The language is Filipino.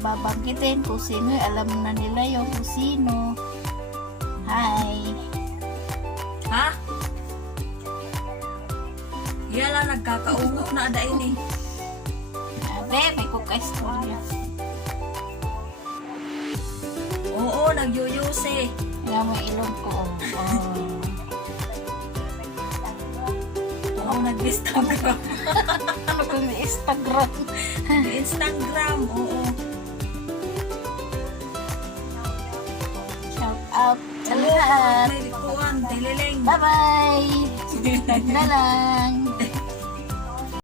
babanggitin kung sino, alam na nila yung kung sino. Hi! Ha? Yala, nagkakaungok na adain eh. Ate, may kuka-istorya. Oo, nagyuyuse. Kaya may ilong ko. Oo, nag-Instagram. Ano kung may Instagram? Instagram, oo. Shout out sa Oo, lahat. may kuwan, tililing. Bye-bye! Subscribe na lang.